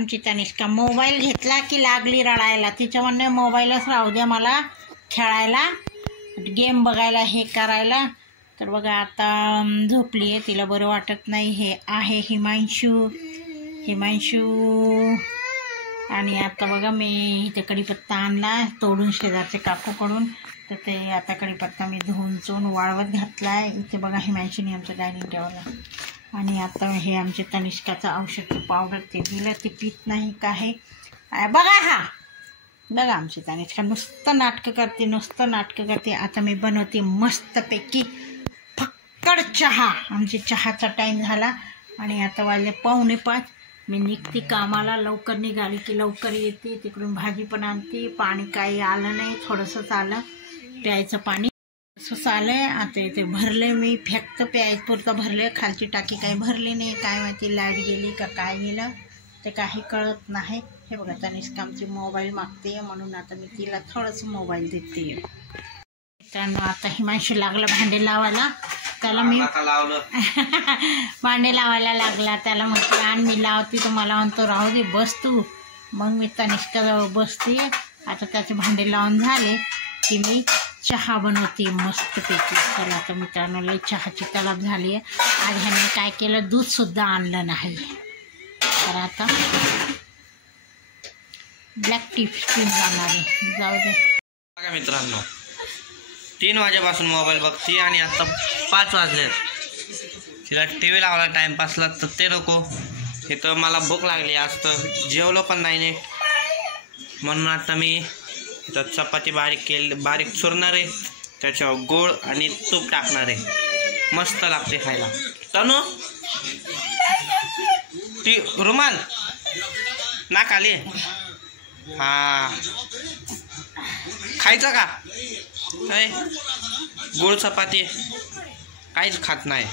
आमची तनिष्का मोबाईल घेतला की लागली रडायला. तिच्या म्हणणे मोबाईलच राहू द्या मला खेळायला, गेम बघायला, हे करायला. तर बघा आता झोपली आहे, तिला बरं वाटत नाही. हे आहे हिमांशू आणि आता बघा मी इथे कढीपत्ता आणला तोडून शेजारच्या काकूकडून. तर ते आता कढीपत्ता मी धुवून चोन वाळवत घातला आहे. इथे बघा हिमांशूने आमचं डायनिंग टेबलला. आणि आता हे आमचे तनिष्काचं औषध पावडर ते दिलं, ते पित नाही का आहे बघा. बघा आमची तनिष्का नुसतं नाटकं करते. आता मी बनवते मस्तपैकी फक्कड चहा. आमची चहाचा टाईम झाला आणि आता वाजले 4:45. मी निघते कामाला, लवकर निघाली की लवकर येते. तिकडून भाजी पण आणते. पाणी काही आलं नाही, थोडंसंच आलं प्यायचं पाणी, असंच आलं आहे. आता इथे भरले मी, फक्त प्यायचं पुरतं भरले. खालची टाकी काही भरली नाही, काय माहिती लाईट गेली का काय गेलं ते काही कळत नाही. हे बघा तनिष्का आमची मोबाईल मागते म्हणून आता मी तिला थोडंसं मोबाईल देते. मित्रांनो आता हिमांशू लागला भांडे लावायला. त्याला मी भांडे लावायला लागला, त्याला म्हटलं आणि मी लावते, तर मला म्हणतो राहू दे बस तू. मग मी तनिष्काजवळ बसते. आता त्याचे भांडे लावून झाले की मी चहा बनवते मस्तपैकी. चला आता मित्रांनो लई चहाची तलब झाली आहे. आज ह्याने काय केलं, दूधसुद्धा आणलं नाही. तर आता ब्लॅक टी पिऊन जाणार आहे, जाऊ दे. बघा मित्रांनो 3 वाजेपासून मोबाईल बघते आणि आता 5 वाजले. तिला टी व्ही लावला टाईमपासला तर ते नको. इथं मला भूक लागली, आज तर जेवलो पण नाही म्हणून आता मी इथं चपाती बारीक चुरणार आहे, त्याच्यावर गोळ आणि तूप टाकणार आहे, मस्त लागते खायला. तनु ती रुमाल नाक आली. हा खायचं का? गोळ चपाती काहीच खात नाही.